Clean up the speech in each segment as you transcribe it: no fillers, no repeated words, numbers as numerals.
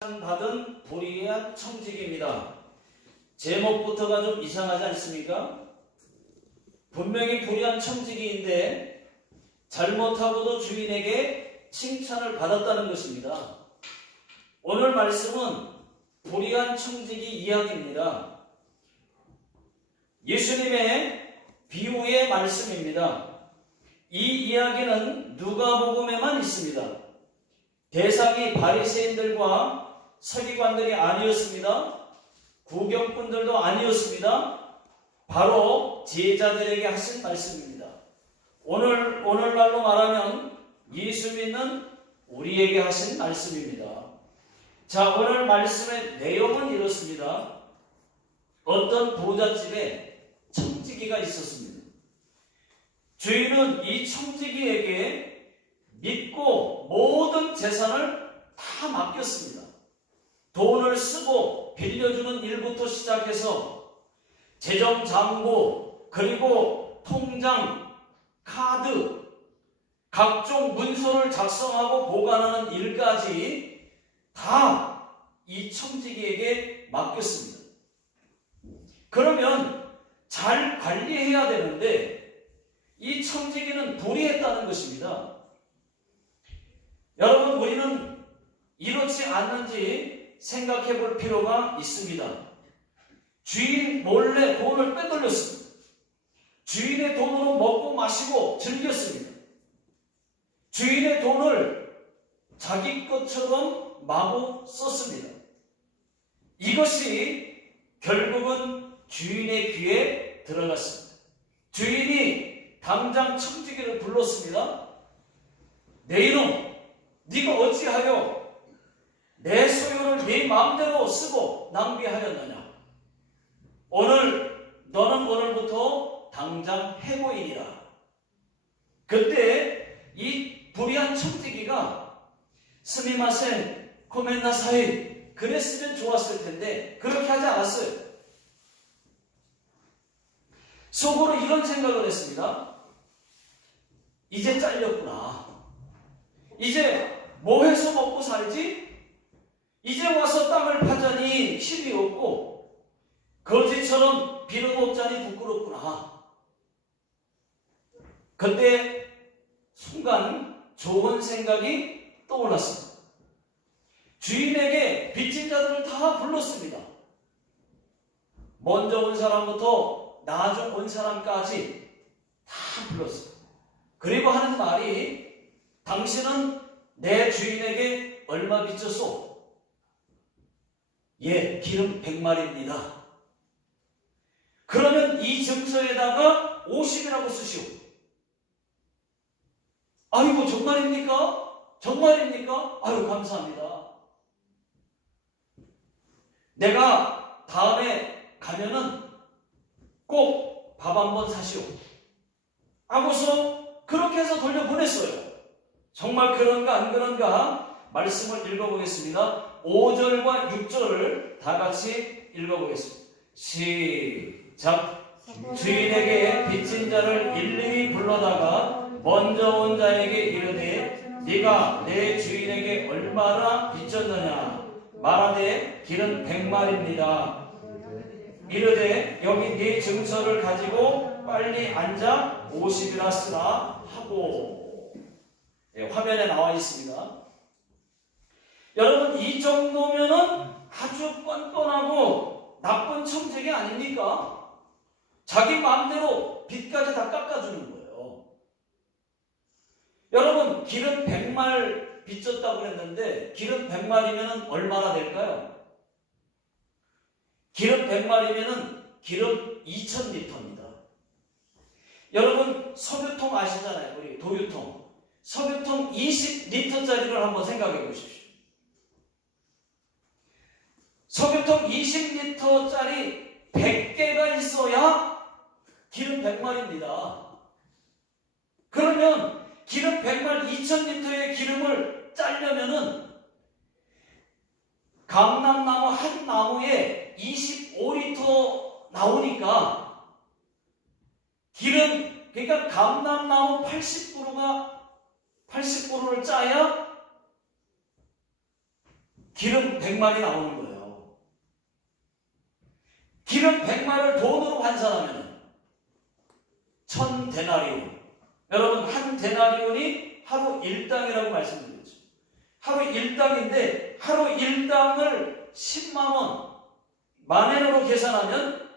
받은 불의한 청지기입니다. 제목부터가 좀 이상하지 않습니까? 분명히 불의한 청지기인데 잘못하고도 주인에게 칭찬을 받았다는 것입니다. 오늘 말씀은 불의한 청지기 이야기입니다. 예수님의 비유의 말씀입니다. 이 이야기는 누가복음에만 있습니다. 대상이 바리새인들과 서기관들이 아니었습니다. 구경꾼들도 아니었습니다. 바로 제자들에게 하신 말씀입니다. 오늘날로 말하면 예수 믿는 우리에게 하신 말씀입니다. 자, 오늘 말씀의 내용은 이렇습니다. 어떤 부잣집에 청지기가 있었습니다. 주인은 이 청지기에게 믿고 모든 재산을 다 맡겼습니다. 돈을 쓰고 빌려주는 일부터 시작해서 재정장부, 그리고 통장, 카드, 각종 문서를 작성하고 보관하는 일까지 다 이 청지기에게 맡겼습니다. 그러면 잘 관리해야 되는데 이 청지기는 불의했다는 것입니다. 여러분, 우리는 이렇지 않는지 생각해 볼 필요가 있습니다. 주인 몰래 돈을 빼돌렸습니다. 주인의 돈으로 먹고 마시고 즐겼습니다. 주인의 돈을 자기 것처럼 마구 썼습니다. 이것이 결국은 주인의 귀에 들어갔습니다. 주인이 당장 청지기를 불렀습니다. 내 이놈, 네가 어찌하여 내 소유를 네 마음대로 쓰고 낭비하였느냐? 너는 오늘부터 당장 해고이니라. 그때 이 불의한 청지기가 스미마센, 고멘나사이 그랬으면 좋았을 텐데 그렇게 하지 않았어요. 속으로 이런 생각을 했습니다. 이제 잘렸구나. 이제 뭐 해서 먹고 살지? 이제 와서 땅을 파자니 힘이 없고 거지처럼 비를 없자니 부끄럽구나. 그때 순간 좋은 생각이 떠올랐습니다. 주인에게 빚진 자들을 다 불렀습니다. 먼저 온 사람부터 나중 온 사람까지 다 불렀습니다. 그리고 하는 말이, 당신은 내 주인에게 얼마 빚졌소? 예, 기름 100마리입니다. 그러면 이 증서에다가 50이라고 쓰시오. 아이고, 정말입니까? 정말입니까? 아유, 감사합니다. 내가 다음에 가면은 꼭 밥 한번 사시오. 하고서 그렇게 해서 돌려보냈어요. 정말 그런가 안 그런가 말씀을 읽어보겠습니다. 5절과 6절을 다 같이 읽어보겠습니다. 시작. 주인에게 빚진 자를 일일이 불러다가 먼저 온 자에게 이르되 네가 내 주인에게 얼마나 빚졌느냐? 말하되 길은 100마리입니다. 이르되 여기 네 증서를 가지고 빨리 앉아 50이나 쓰라 하고. 화면에 나와 있습니다. 여러분, 이 정도면은 아주 뻔뻔하고 나쁜 청지기 아닙니까? 자기 마음대로 빚까지 다 깎아주는 거예요. 여러분, 기름 100말 빚졌다고 그랬는데 기름 100마리면 얼마나 될까요? 기름 100마리면 기름 2000리터입니다. 여러분, 석유통 아시잖아요. 우리 도유통. 석유통 20리터짜리를 한번 생각해 보십시오. 석유통 20리터짜리 100개가 있어야 기름 100마리입니다. 그러면 기름 100말 2000리터의 기름을 짜려면은 감람나무 한 나무에 25리터 나오니까 기름, 그러니까 감람나무 80그루를 짜야 기름 100마리 나오는 거예요. 기름 100마리를 돈으로 환산하면 1000데나리온. 여러분, 한 데나리온이 하루 1당이라고 말씀드렸죠. 하루 1당인데 하루 1당을 10만 원, 만엔으로 계산하면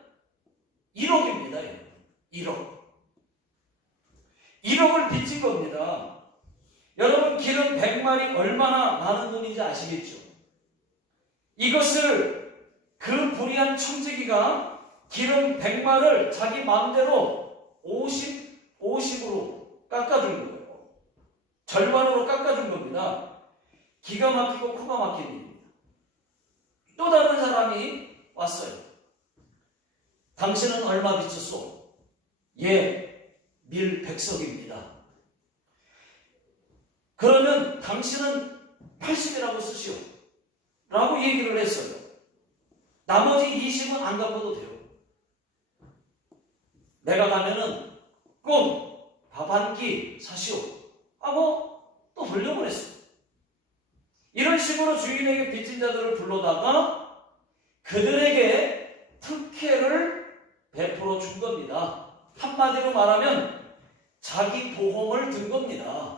1억입니다. 1억. 1억을 빚진 겁니다. 여러분, 기름 100마리 얼마나 많은 돈인지 아시겠죠? 이것을 그 불의한 청지기가 기름 100마리를 자기 마음대로 50으로 깎아준 거예요. 절반으로 깎아준 겁니다. 기가 막히고 코가 막힌 일입니다. 또 다른 사람이 왔어요. 당신은 얼마 빚었소? 예, 밀 100석입니다. 그러면 당신은 80이라고 쓰시오. 라고 얘기를 했어요. 나머지 20은 안 갚아도 돼요. 내가 가면은 꼭 밥 한 끼 사시오. 하고 또 돌려보냈어요. 이런 식으로 주인에게 빚진 자들을 불러다가 그들에게 특혜를 베풀어 준 겁니다. 한마디로 말하면 자기 보험을 든 겁니다.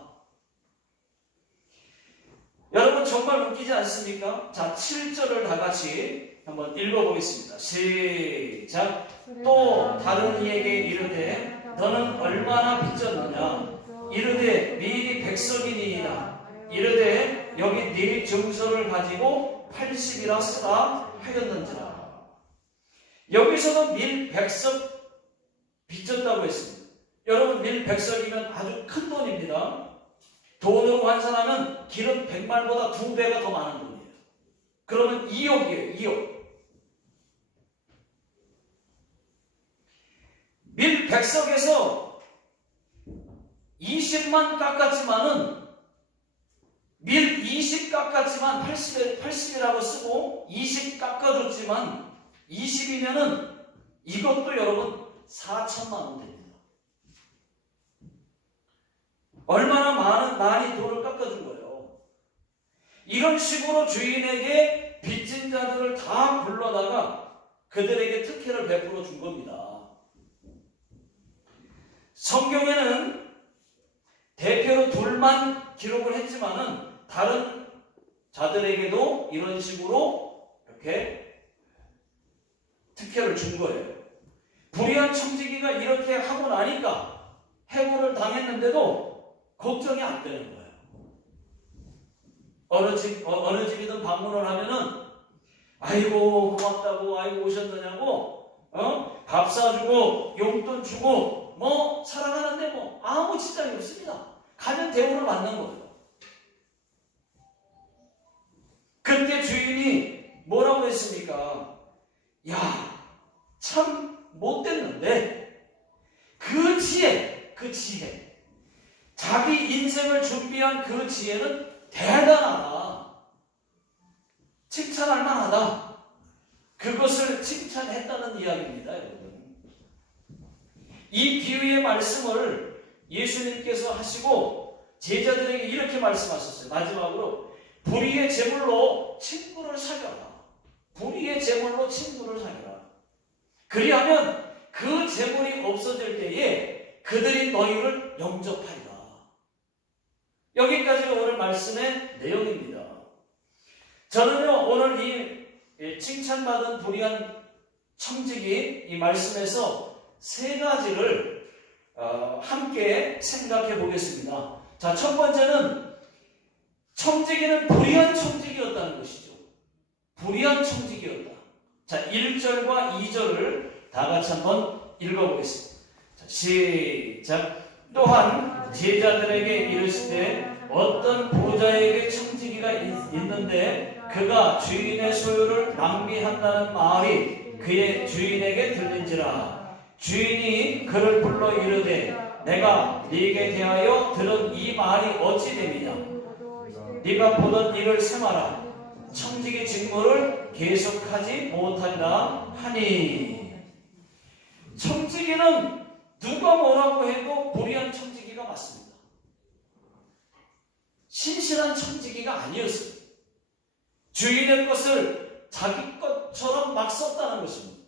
여러분, 정말 웃기지 않습니까? 자, 7절을 다 같이 한번 읽어보겠습니다. 시작. 또 다른 이에게 이르되 너는 얼마나 빚졌느냐? 이르되 밀이 100석이니이다. 이르되 여기 네 증서를 가지고 80이라 쓰라 하였는지라. 여기서도 밀 100석 빚졌다고 했습니다. 여러분, 밀 100석이면 아주 큰 돈입니다. 돈으로 환산하면 기름 100말보다 2배가 더 많은 돈이에요. 그러면 2억이에요. 2억. 밀 100석에서 20만 깎았지만은 밀 20 깎았지만 80이라고 쓰고 20 깎아줬지만 20이면은 이것도 여러분 4천만 원 됩니다. 얼마나 많이 돈을 깎아준 거예요. 이런 식으로 주인에게 빚진 자들을 다 불러다가 그들에게 특혜를 베풀어 준 겁니다. 성경에는 대표로 둘만 기록을 했지만은 다른 자들에게도 이런 식으로 이렇게 특혜를 준 거예요. 불의한 청지기가 이렇게 하고 나니까 해고를 당했는데도 걱정이 안 되는 거예요. 어느 집이든 방문을 하면은 아이고 고맙다고, 아이고 오셨느냐고, 밥 사주고 용돈 주고 뭐 살아가는데 뭐 아무 지장이 없습니다. 가면 대우를 받는 거예요. 근데 주인이 뭐라고 했습니까? 야, 참 못됐는데 그 지혜, 자기 인생을 준비한 그 지혜는 대단하다. 칭찬할 만하다. 그것을 칭찬했다는 이야기입니다, 여러분. 이 비유의 말씀을 예수님께서 하시고 제자들에게 이렇게 말씀하셨어요. 마지막으로 불의의 제물로 친구를 사겨라. 불의의 제물로 친구를 사겨라. 그리하면 그 제물이 없어질 때에 그들이 너희를 영접하리라. 여기까지가 오늘 말씀의 내용입니다. 저는요, 오늘 이 칭찬받은 불의한 청지기 이 말씀에서 세 가지를 함께 생각해 보겠습니다. 자, 첫 번째는 청지기는 불의한 청지기였다는 것이죠. 불의한 청지기였다. 자, 1절과 2절을 다 같이 한번 읽어보겠습니다. 자, 시작. 또한 제자들에게 이르시되 어떤 부자에게 청지기가 있는데 그가 주인의 소유를 낭비한다는 말이 그의 주인에게 들린지라. 주인이 그를 불러 이르되 내가 네게 대하여 들은 이 말이 어찌 됨이냐. 네가 보던 일을 sem하라. 청지기 직무를 계속하지 못한다 하니. 청지기는 누가 뭐라고 해도 불의한 청지기가 맞습니다. 신실한 청지기가 아니었어요. 주인의 것을 자기 것처럼 막 썼다는 것입니다.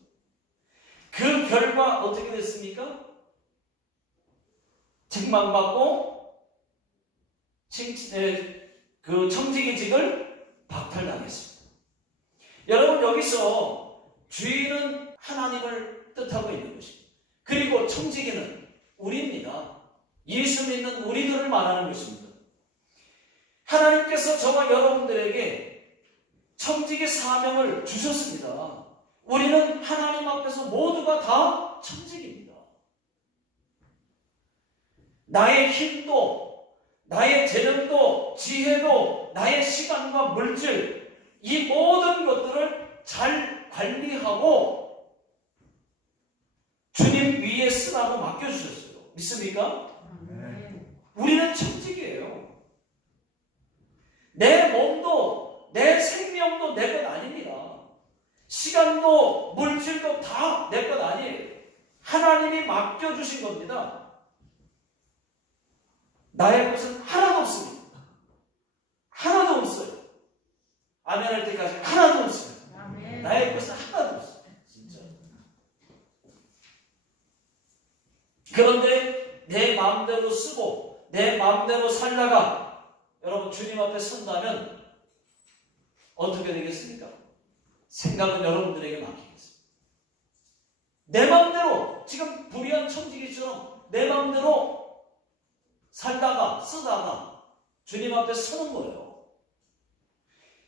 그 결과 어떻게 됐습니까? 책망받고 그 청지기직을 박탈당했습니다. 여러분, 여기서 주인은 하나님을 뜻하고 있는 것입니다. 그리고 청지기는 우리입니다. 예수 믿는 우리들을 말하는 것입니다. 하나님께서 저와 여러분들에게 청지기 사명을 주셨습니다. 우리는 하나님 앞에서 모두가 다 청지기입니다. 나의 힘도, 나의 재능도, 지혜도, 나의 시간과 물질, 이 모든 것들을 잘 관리하고 주님 위에 쓰라고 맡겨주셨어요. 믿습니까? 우리는 청지기예요. 내 몸도, 내 생명도 내 것 아닙니다. 시간도, 물질도 다 내 것 아니에요. 하나님이 맡겨주신 겁니다. 나의 것은 하나도 없습니다. 하나도 없어요. 아멘 할 때까지 하나도 없어요. 아멘. 나의 것은 하나도 없어요. 진짜. 그런데 내 마음대로 쓰고 내 마음대로 살다가 여러분 주님 앞에 선다면 어떻게 되겠습니까? 생각은 여러분들에게 맡기겠습니다. 내 마음대로 지금 불의한 청지기처럼 내 마음대로 살다가 쓰다가 주님 앞에 서는 거예요.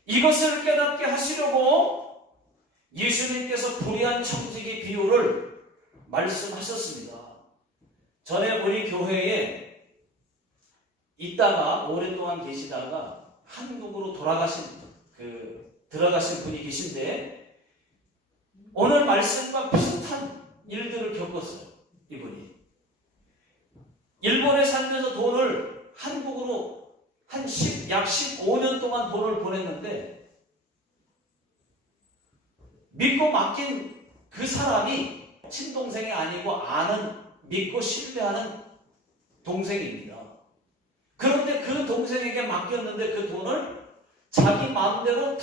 이것을 깨닫게 하시려고 예수님께서 불의한 청지기 비유를 말씀하셨습니다. 전에 우리 교회에 있다가 오랫동안 계시다가 한국으로 들어가신 분이 계신데 오늘 말씀과 비슷한 일들을 겪었어요. 이분이 일본에 살면서 돈을 한국으로 약 15년 동안 돈을 보냈는데 믿고 맡긴 그 사람이 친동생이 아니고 아는, 믿고 신뢰하는 동생입니다. 그런데 그 동생에게 맡겼는데 그 돈을 자기 마음대로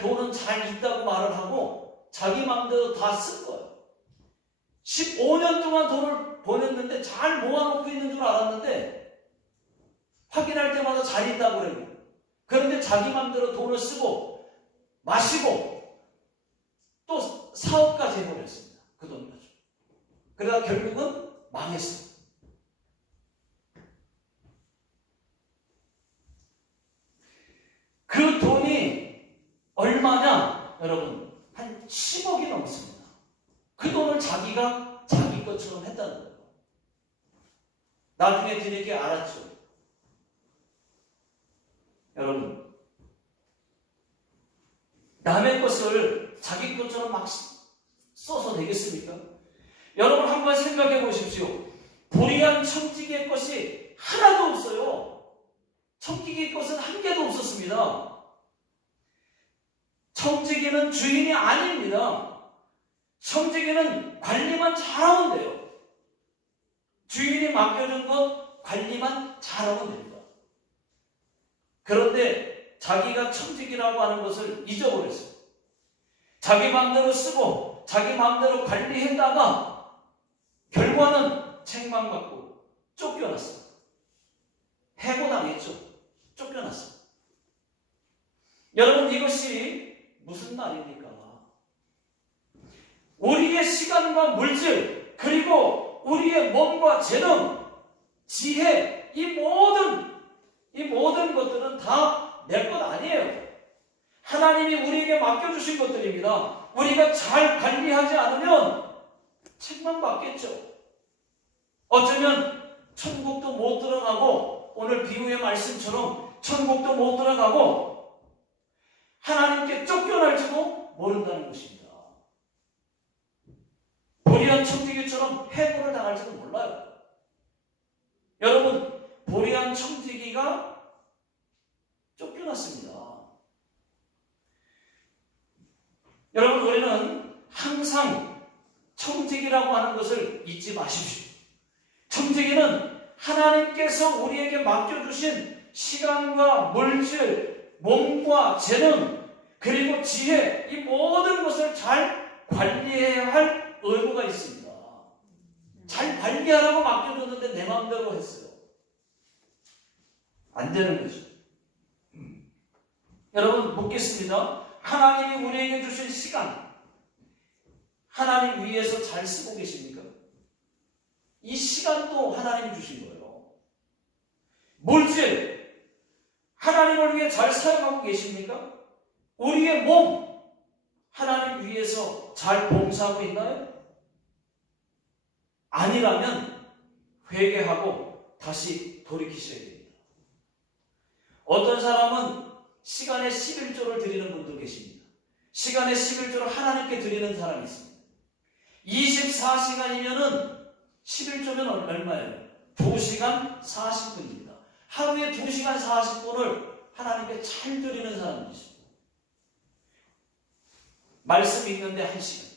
돈은 잘 있다고 말을 하고 자기 마음대로 다 쓴 거예요. 15년 동안 돈을 보냈는데 잘 모아놓고 있는 줄 알았는데 확인할 때마다 잘 있다고 그래요. 그런데 자기 마음대로 돈을 쓰고 마시고 또 사업까지 해버렸습니다. 그 돈 가지고. 그러다 결국은 망했어요. 그 돈이 얼마냐? 여러분, 한 10억이 넘습니다. 그 돈을 자기가 자기 것처럼 했다는 거예요. 나중에 뒤늦게 알았죠. 여러분, 남의 것을 자기 것처럼 막 써서 되겠습니까? 여러분 한번 생각해 보십시오. 불의한 청지기의 것이 하나도 없어요. 청지기의 것은 한 개도 없었습니다. 청지기는 주인이 아닙니다. 청지기는 관리만 잘하면 돼요. 주인이 맡겨준 것 관리만 잘하면 됩니다. 그런데 자기가 청지기라고 하는 것을 잊어버렸어요. 자기 마음대로 쓰고 자기 마음대로 관리했다가 결과는 책망받고 쫓겨났어요. 해고당했죠. 쫓겨났어요. 여러분, 이것이 무슨 말입니까? 우리의 시간과 물질, 그리고 우리의 몸과 재능, 지혜, 이 모든 것들은 다 내 것 아니에요. 하나님이 우리에게 맡겨주신 것들입니다. 우리가 잘 관리하지 않으면 책망받겠죠. 어쩌면 천국도 못 들어가고, 오늘 비유의 말씀처럼 천국도 못 들어가고 하나님께 쫓겨날지도 모른다는 것입니다. 불의한 청지기처럼 해고를 당할지도 몰라요. 여러분, 불의한 청지기가 쫓겨났습니다. 여러분, 우리는 항상 청지기라고 하는 것을 잊지 마십시오. 청지기는 하나님께서 우리에게 맡겨주신 시간과 물질, 몸과 재능, 그리고 지혜, 이 모든 것을 잘 관리해야 할 의무가 있습니다. 잘 관리하라고 맡겨줬는데 내 마음대로 했어요. 안 되는 거죠. 여러분 묻겠습니다. 하나님이 우리에게 주신 시간, 하나님 위해서 잘 쓰고 계십니까? 이 시간도 하나님이 주신 거예요. 물질, 하나님을 위해 잘 사용하고 계십니까? 우리의 몸, 하나님 위해서 잘 봉사하고 있나요? 아니라면 회개하고 다시 돌이키셔야 됩니다. 어떤 사람은 시간에 11조를 드리는 분도 계십니다. 시간에 11조를 하나님께 드리는 사람이 있습니다. 24시간이면은 11조면 얼마예요? 2시간 40분입니다. 하루에 2시간 40분을 하나님께 잘 드리는 사람이 있습니다. 말씀 읽는데 1시간,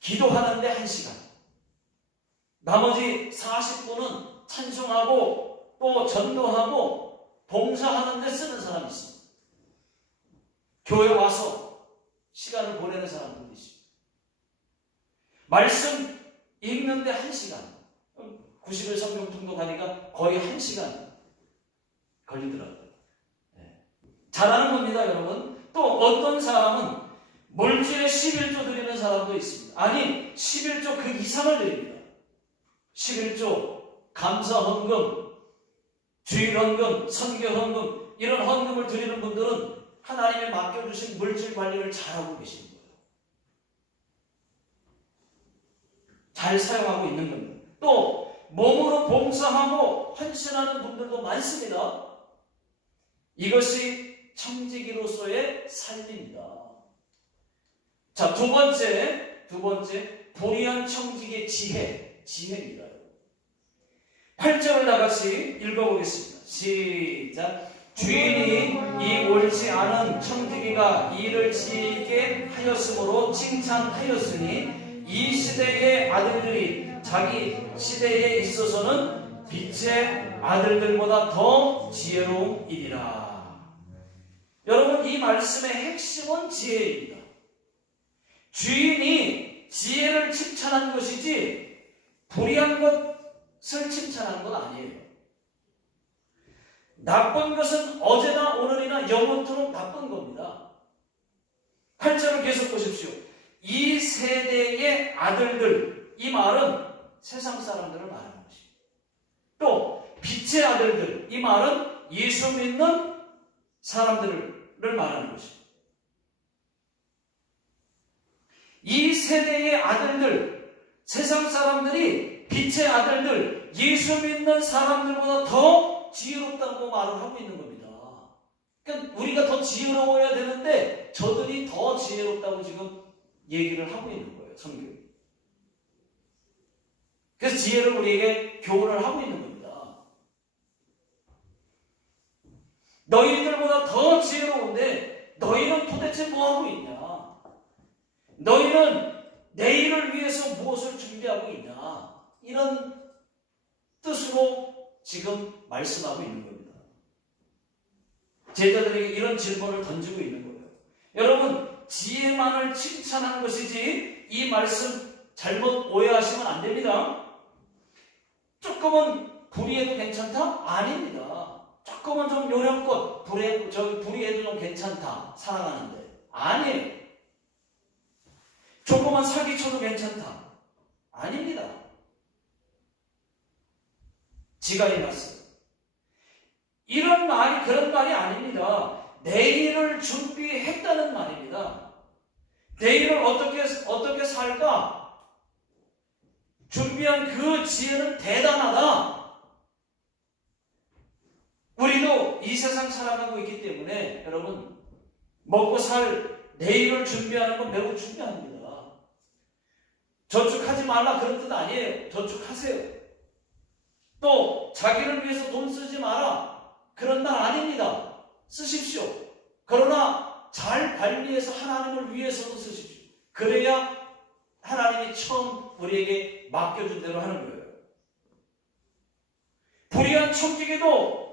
기도하는데 1시간, 나머지 40분은 찬송하고 또 전도하고 봉사하는 데 쓰는 사람이 있습니다. 교회 와서 시간을 보내는 사람들도 있습니다. 말씀 읽는데 1시간, 90일 성경 통독하니까 거의 1시간 걸리더라고요. 네. 잘하는 겁니다, 여러분. 또 어떤 사람은 물질에 11조 드리는 사람도 있습니다. 아니, 11조 그 이상을 드립니다. 11조, 감사 헌금, 주일 헌금, 선교 헌금, 이런 헌금을 드리는 분들은 하나님이 맡겨주신 물질 관리를 잘하고 계시는 거예요. 잘 사용하고 있는 겁니다. 또 몸으로 봉사하고 헌신하는 분들도 많습니다. 이것이 청지기로서의 삶입니다. 자, 두 번째, 불의한 청지기의 지혜입니다. 8절을 다 같이 읽어보겠습니다. 시작. 주인이 이 옳지 않은 청지기가 일을 지게 하였으므로 칭찬하였으니 이 시대의 아들들이 자기 시대에 있어서는 빛의 아들들보다 더 지혜로움이니라. 여러분, 이 말씀의 핵심은 지혜입니다. 주인이 지혜를 칭찬한 것이지 불의한 것을 칭찬한 건 아니에요. 나쁜 것은 어제나 오늘이나 영원토록 나쁜 겁니다. 8절을 계속 보십시오. 이 세대의 아들들, 이 말은 세상 사람들을 말하는 것입니다. 또 빛의 아들들, 이 말은 예수 믿는 사람들을 말하는 것입니다. 이 세대의 아들들, 세상 사람들이 빛의 아들들, 예수 믿는 사람들보다 더 지혜롭다고 말을 하고 있는 겁니다. 그러니까 우리가 더 지혜로워야 되는데 저들이 더 지혜롭다고 지금 얘기를 하고 있는 거예요, 성경이. 그래서 지혜를 우리에게 교훈을 하고 있는 겁니다. 너희들보다 더 지혜로운데 너희는 도대체 뭐 하고 있냐? 너희는 내일을 위해서 무엇을 준비하고 있냐? 이런 뜻으로 지금 말씀하고 있는 겁니다. 제자들에게 이런 질문을 던지고 있는 거예요. 여러분, 지혜만을 칭찬한 것이지 이 말씀 잘못 오해하시면 안 됩니다. 조금은 불의해도 괜찮다? 아닙니다. 조금은 좀 요령껏 불의해도 좀 괜찮다, 살아가는데. 아니에요. 조금만 사기쳐도 괜찮다. 아닙니다. 지가이 말씀. 이런 말이 그런 말이 아닙니다. 내일을 준비했다는 말입니다. 내일을 어떻게 살까? 준비한 그 지혜는 대단하다. 우리도 이 세상 살아가고 있기 때문에 여러분, 먹고 살 내일을 준비하는 건 매우 중요합니다. 저축하지 말라 그런 뜻 아니에요. 저축하세요. 또 자기를 위해서 돈 쓰지 마라 그런 말 아닙니다. 쓰십시오. 그러나 잘 관리해서 하나님을 위해서도 쓰십시오. 그래야 하나님이 처음 우리에게 맡겨준 대로 하는 거예요. 불의한 청지기도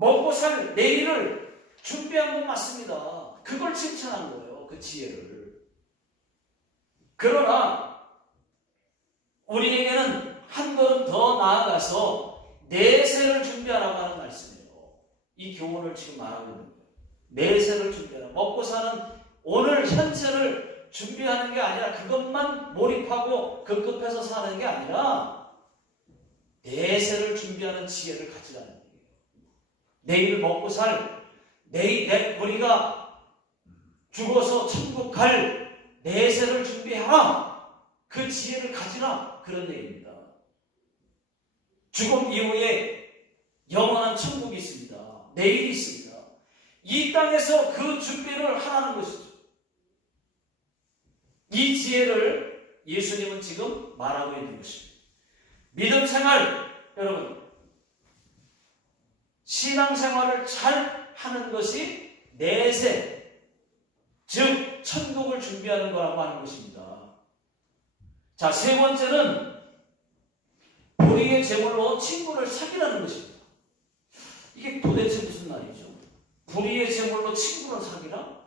먹고 살 내일을 준비한 건 맞습니다. 그걸 칭찬한 거예요. 그 지혜를. 그러나 우리에게는 한 걸음 더 나아가서 내세를 준비하라고 하는 말씀이에요. 이 교훈을 지금 말하고 있는 거예요. 내세를 준비하라. 먹고 사는 오늘 현재를 준비하는 게 아니라 그것만 몰입하고 급급해서 사는 게 아니라 내세를 준비하는 지혜를 가지라는 거예요. 내일 먹고 살, 우리가 죽어서 천국 갈 내세를 준비하라. 그 지혜를 가지라. 그런 얘기입니다. 죽음 이후에 영원한 천국이 있습니다. 내일이 있습니다. 이 땅에서 그 준비를 하라는 것이죠. 이 지혜를 예수님은 지금 말하고 있는 것입니다. 믿음 생활, 여러분, 신앙생활을 잘 하는 것이 내세, 즉 천국을 준비하는 거라고 하는 것입니다. 자, 세 번째는 불의의 제물로 친구를 사귀라는 것입니다. 이게 도대체 무슨 말이죠? 불의의 제물로 친구를 사귀라?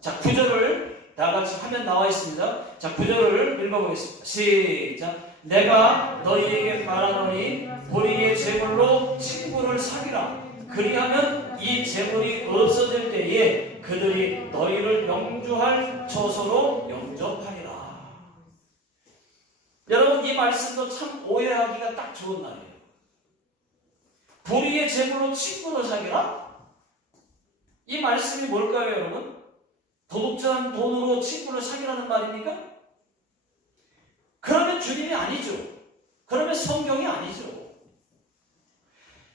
자, 9절을 다 같이 화면 나와 있습니다. 자, 9절을 읽어보겠습니다. 시작. 내가 너희에게 말하노니 불의의 제물로 친구를 사귀라. 그리하면 이 제물이 없어질 때에 그들이 너희를 영주할 처소로 영접하리라. 여러분, 이 말씀도 참 오해하기가 딱 좋은 말이에요. 불의의 제물로 친구를 사귀라? 이 말씀이 뭘까요, 여러분? 도둑질한 돈으로 친구를 사귀라는 말입니까? 그러면 주님이 아니죠. 그러면 성경이 아니죠.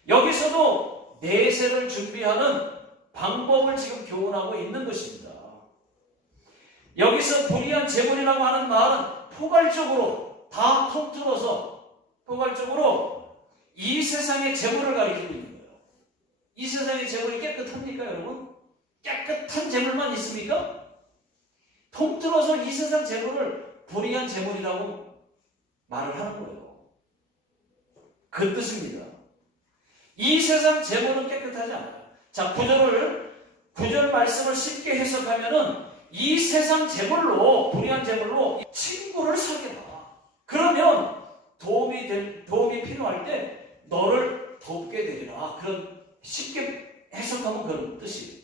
여기서도 내세를 준비하는 방법을 지금 교훈하고 있는 것입니다. 여기서 불의한 제물이라고 하는 말은 포괄적으로 다 통틀어서 포괄적으로 이 세상의 제물을 가리키고 있는 거예요. 이 세상의 제물이 깨끗합니까, 여러분? 깨끗한 제물만 있습니까? 통틀어서 이 세상 제물을 불의한 제물이라고 말을 하는 거예요. 그 뜻입니다. 이 세상 제물은 깨끗하지 않아요. 자, 9절 말씀을 쉽게 해석하면은 이 세상 제물로, 불의한 제물로 친구를 사귀라. 그러면 도움이 필요할 때 너를 돕게 되리라. 그런 쉽게 해석하면 그런 뜻이에요.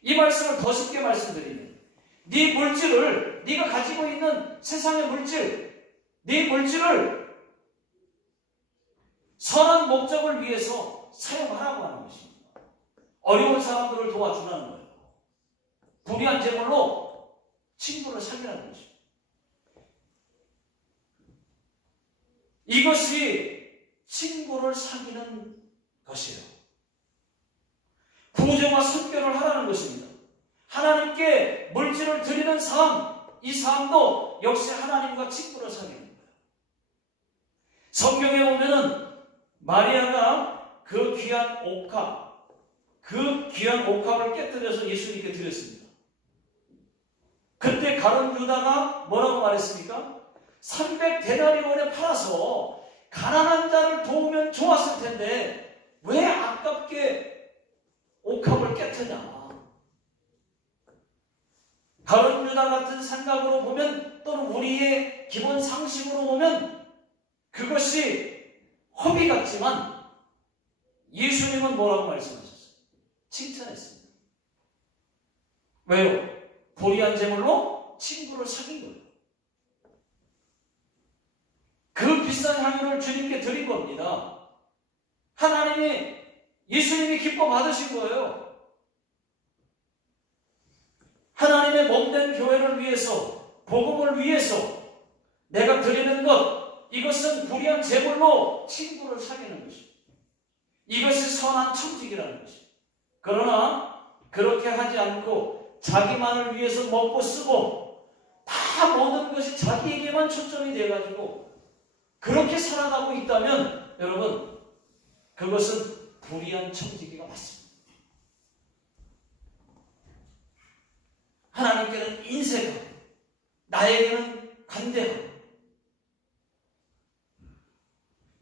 이 말씀을 더 쉽게 말씀드리면 네 물질을, 네가 가지고 있는 세상의 물질, 네 물질을 선한 목적을 위해서 사용하라고 하는 것입니다. 어려운 사람들을 도와주라는 거예요. 불의한 제물로 친구를 사귀라는 것입니다. 이것이 친구를 사귀는 것이에요. 구제와 선교를 하라는 것입니다. 하나님께 물질을 드리는 삶, 이 삶도 역시 하나님과 친구를 사귀는 거예요. 성경에 보면은 마리아가 그 귀한 옥합을 깨뜨려서 예수님께 드렸습니다. 그때 가룟 유다가 뭐라고 말했습니까? 300데나리온에 팔아서 가난한 자를 도우면 좋았을 텐데 왜 아깝게 옥합을 깨트냐? 가룟 유다 같은 생각으로 보면, 또는 우리의 기본 상식으로 보면 그것이 허비 같지만 예수님은 뭐라고 말씀하셨어요? 칭찬했습니다. 왜요? 불의한 제물로 친구를 사귄 거예요. 그 비싼 향유를 주님께 드린 겁니다. 예수님이 기뻐 받으신 거예요. 하나님의 몸된 교회를 위해서, 복음을 위해서 내가 드리는 것, 이것은 불의한 제물로 친구를 사귀는 것입니다. 이것이 선한 청직이라는 것입니다. 그러나 그렇게 하지 않고 자기만을 위해서 먹고 쓰고 다 모든 것이 자기에게만 초점이 돼가지고 그렇게 살아가고 있다면 여러분, 그것은 불의한 청지기가 맞습니다. 하나님께는 인색하고 나에게는 관대하고.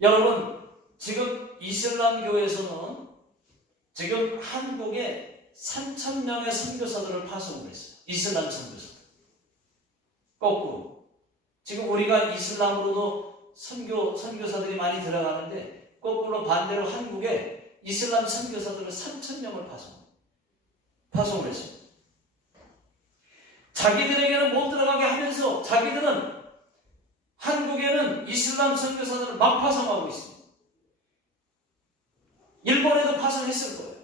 여러분, 지금 이슬람 교에서는 지금 한국에 3,000명의 선교사들을 파송을 했어요. 이슬람 선교사들. 거꾸로. 지금 우리가 이슬람으로도 선교사들이 많이 들어가는데 거꾸로 반대로 한국에 이슬람 선교사들을 3,000명을 파송을 했어요. 자기들에게는 못 들어가게 하면서 자기들은 한국에는 이슬람 선교사들을 막 파송하고 있습니다. 일본에도 파송했을 거예요.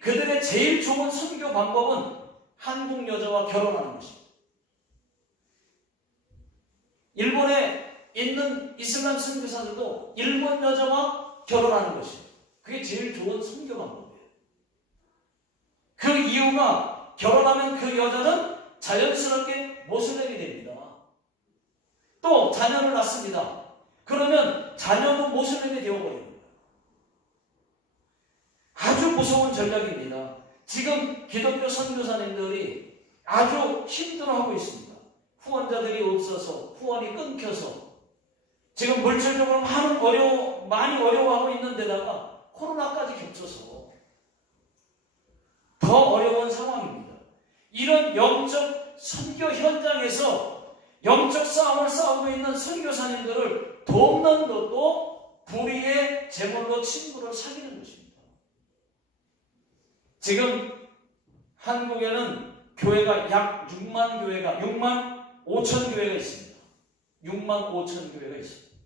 그들의 제일 좋은 선교 방법은 한국 여자와 결혼하는 것입니다. 일본에 있는 이슬람 선교사들도 일본 여자와 결혼하는 것이에요. 그게 제일 좋은 선교 방법이에요. 그 이유가 결혼하면 그 여자는 자연스럽게 모슬렘이 됩니다. 또 자녀를 낳습니다. 그러면 자녀도 모슬렘이 되어버립니다. 아주 무서운 전략입니다. 지금 기독교 선교사님들이 아주 힘들어하고 있습니다. 후원자들이 없어서, 후원이 끊겨서 지금 물질적으로 많이 어려워하고 있는 데다가 코로나까지 겹쳐서 더 어려운 상황입니다. 이런 영적 선교 현장에서 영적 싸움을 싸우고 있는 선교사님들을 돕는 것도 불의의 제물로 친구를 사귀는 것입니다. 지금 한국에는 교회가 약 6만 5천 교회가 있습니다. 6만 5천 교회가 있습니다.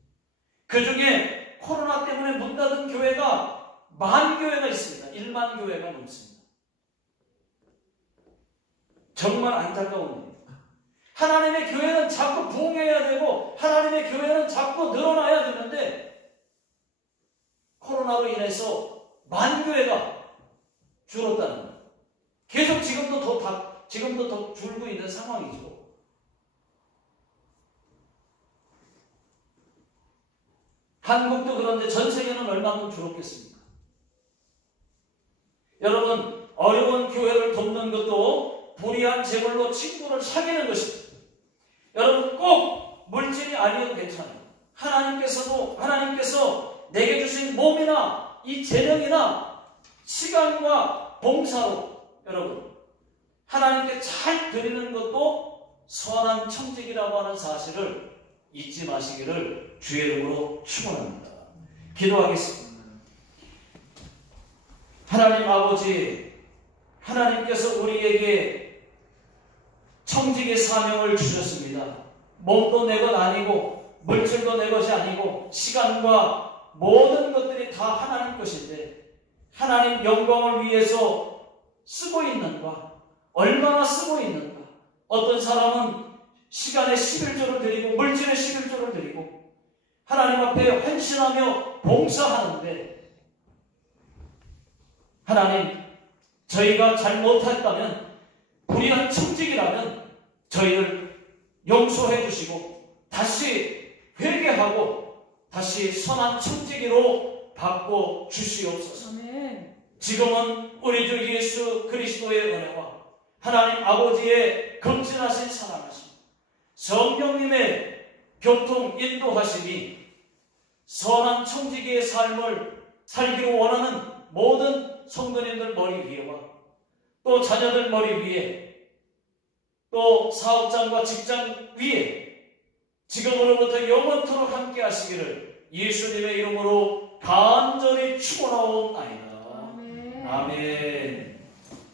그 중에 코로나 때문에 문 닫은 교회가 10,000 교회가 있습니다. 1만 교회가 넘습니다. 정말 안타까운 일입니다. 하나님의 교회는 자꾸 부흥해야 되고 하나님의 교회는 자꾸 늘어나야 되는데 코로나로 인해서 10,000 교회가 줄었다는 거예요. 계속 지금도 더 줄고 있는 상황이죠. 한국도 그런데 전 세계는 얼마큼 줄었겠습니까? 여러분, 어려운 교회를 돕는 것도 불의한 제물로 친구를 사귀는 것입니다. 여러분, 꼭 물질이 아니어도 괜찮아요. 하나님께서 내게 주신 몸이나 이 재능이나 시간과 봉사로 여러분 하나님께 잘 드리는 것도 선한 청직이라고 하는 사실을 잊지 마시기를 주의 이름으로 축원합니다. 기도하겠습니다. 하나님 아버지, 하나님께서 우리에게 청직의 사명을 주셨습니다. 몸도 내 것 아니고 물질도 내 것이 아니고 시간과 모든 것들이 다 하나님 것인데 하나님 영광을 위해서 쓰고 있는가? 얼마나 쓰고 있는가? 어떤 사람은 시간에 11조를 드리고 물질에 11조를 드리고 하나님 앞에 헌신하며 봉사하는데 하나님, 저희가 잘못했다면 불의한 청직이라면 저희를 용서해 주시고 다시 회개하고 다시 선한 청지기로 바꿔 주시옵소서. 아멘. 지금은 우리 주 예수 그리스도의 은혜와 하나님 아버지의 극진하신 사랑하심, 성령님의 교통 인도하심이 선한 청지기의 삶을 살기로 원하는 모든 성도님들 머리 위에와 또 자녀들 머리 위에 또 사업장과 직장 위에 지금으로부터 영원토록 함께 하시기를 예수님의 이름으로 간절히 축원하옵나이다. 아멘. 아멘.